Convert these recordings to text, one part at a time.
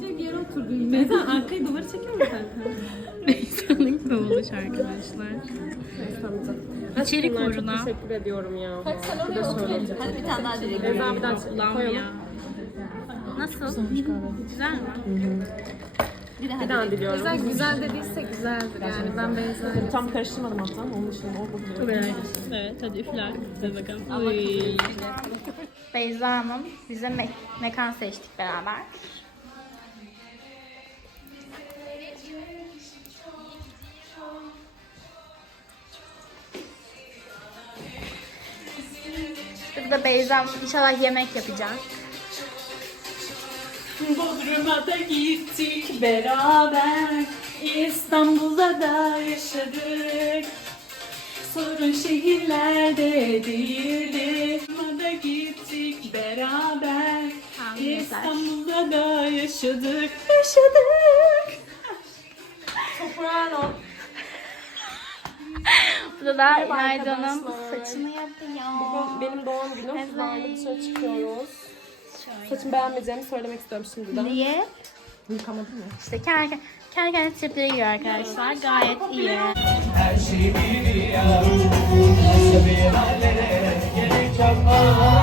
Çekecek yere oturdun. Neden? Arkayı duvara çekiyor mu kanka? Beyza'nın kovuluş arkadaşlar. İçerik Aşkım, uğruna. Çok teşekkür ediyorum ya. Bir de söyleyeceğim. Hadi bir tane daha dilek. Beyza bir daha Allah'ım koyalım. ya. Nasıl? Güzel mi? Bir daha diliyorum. Güzel, güzel dediyse güzeldir yani. Ben Beyza'yı Tam karıştırmadım hatta. Onun için orada buluyorum. Evet hadi üfler. Hadi bakalım. Uy. Beyza Hanım bize me- mekan seçtik beraber. Burada Beyza Hanım inşallah yemek yapacak. Bodrum'a da gittik beraber. İstanbul'da da yaşadık. Sorun şehirlerde değildi Bodrum'a da gittik beraber. İstanbul'da da yaşadık Yaşadık Da Merhaba arkadaşlar. saçını yapıyor. Bugün benim doğum günüm. Evet. Kızlarla dışarı çıkıyoruz. Saçımı beğenmeyeceğimi söylemek istiyorum şimdiden. Niye? Yıkamadım ya. İşte kendi kendine triplere giriyor arkadaşlar. Gayet iyi. Her şeyi biliyorum Nasıl bir hallere gerek yok Aa,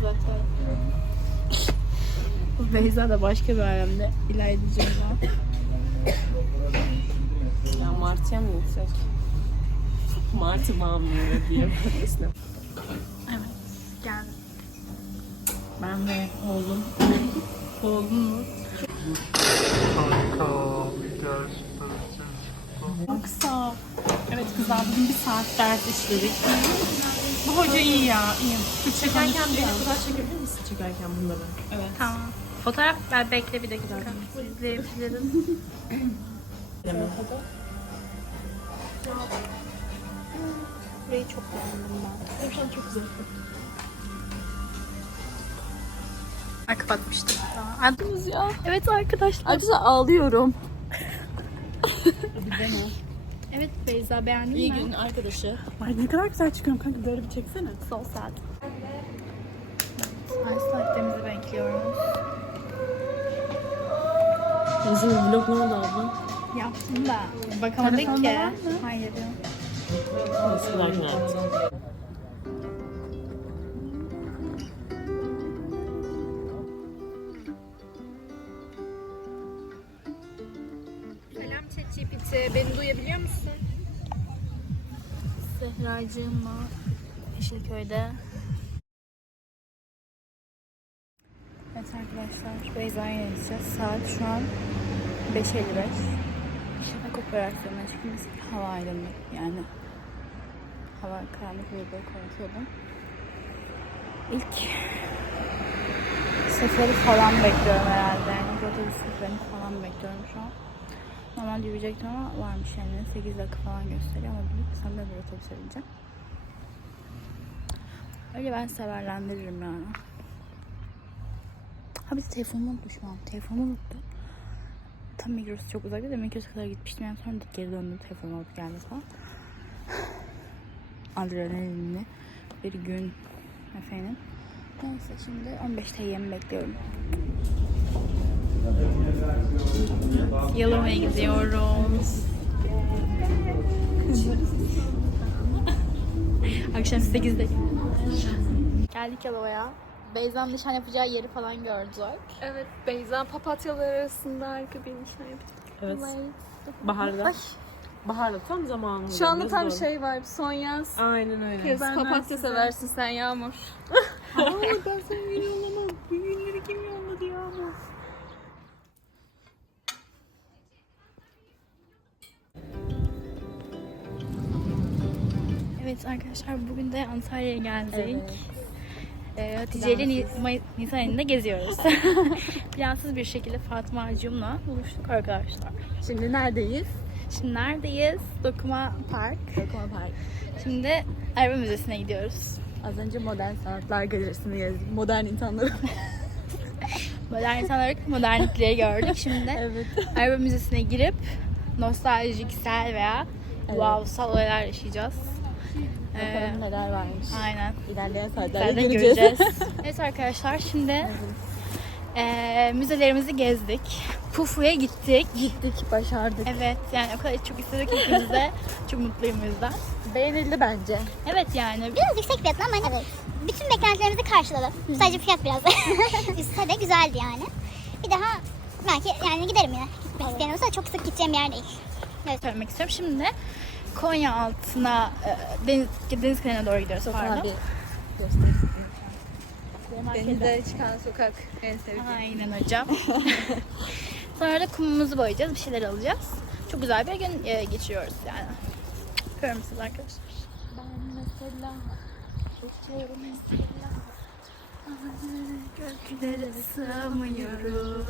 Zaten. Beyza da başka bir alemde İlayda'cığım var. Ya Martı'ya mı gitsek? Martı bağımlıyor diye. Evet. Geldim. Ben de oğlum. Oğlum mu? Aksa. Evet kızlar bugün bir saat ders işledik. Bu hoca iyi ya, iyi. Türkçe Çekerken konuşuyor. beni kadar çekebilir misin çekerken bunları? Evet. Tamam. Fotoğraf ver bekle bir dakika. İzleyebiliriz. Burayı çok beğendim ben. An çok güzel. Ay kapatmıştım. Tamam. Adımız ya. Evet arkadaşlar. Ayrıca ağlıyorum. Evet Beyza beğendin İyi mi? gün arkadaşı. Ay ne kadar güzel çıkıyorum kanka böyle bir çeksene. Sol saat. Ay saatlerimizi bekliyoruz. Bizim vlog ne oldu abla? Yaptım da. Bakamadık ki. Hayır. Nasıl giderken ChatGPT. Beni duyabiliyor musun? Zehracığımla Yeşilköy'de. Evet arkadaşlar Beyza'ya gideceğiz. Saat şu an 5.55. Şafak operasyonuna çıkmış hava aydınlık yani hava karanlık bir böyle korkuyordum. İlk seferi falan bekliyorum herhalde. Yani otobüs seferini falan bekliyorum şu an. Normalde yürüyecektim ama varmış yani 8 dakika falan gösteriyor ama sen de bir otobüse bineceğim. Öyle ben severlendiririm yani. Ha de telefonumu unutmuşum abi. Telefonumu unuttum. Tam Migros çok uzakta da Migros'a kadar gitmiştim. Yani sonra geri döndüm telefonumu alıp geldim falan. Adrenalinli bir gün efendim. Neyse şimdi 15'te yemi bekliyorum. Yalova'ya gidiyoruz. Akşam 8'de. Geldik Yalova'ya. Beyza'nın nişan yapacağı yeri falan gördük. Evet Beyza papatyalar arasında harika bir nişan yapacak. Evet. Baharda. Baharda tam zamanında. Şu anda tam şey var. Son yaz. Aynen öyle. Kız papatya seversin sen Yağmur. ben sana yollamam. Bu Evet arkadaşlar bugün de Antalya'ya geldik. Ee, Hatice ile Ni- May- Nisan ayında geziyoruz. Plansız bir şekilde Fatma Acım'la buluştuk arkadaşlar. Şimdi neredeyiz? Şimdi neredeyiz? Dokuma Park. Dokuma Park. Şimdi Araba Müzesi'ne gidiyoruz. Az önce Modern Sanatlar Galerisi'ni gezdik. Modern insanları. Modern insanları, modernlikleri gördük. Şimdi evet. Araba Müzesi'ne girip nostaljiksel veya wow olaylar yaşayacağız. Ee, Bakalım neler varmış. aynen. İlerleyen saatlerde göreceğiz. göreceğiz. evet arkadaşlar şimdi eee, müzelerimizi gezdik. Pufu'ya gittik. Gittik, başardık. Evet yani o kadar çok istedik ikimiz de. Çok mutluyum yüzden. Beğenildi bence. Evet yani Biraz yüksek fiyatlı ama hani bütün beklentilerimizi karşıladı. Sadece fiyat biraz üstte de güzeldi yani. Bir daha belki yani giderim yine. Gitmek isteyen olursa çok sık gideceğim bir yer değil. söylemek istiyorum. Şimdi Konya altına eee, deniz, deniz kenarına doğru gidiyoruz. Pardon. Abi göstereyim. Denize çıkan sokak en sevdiğim. Aynen hocam. Sonra da kumumuzu boyayacağız. Bir şeyler alacağız. Çok güzel bir gün eee, geçiriyoruz yani. Öpüyorum sizi arkadaşlar. Göklere sığamıyorum.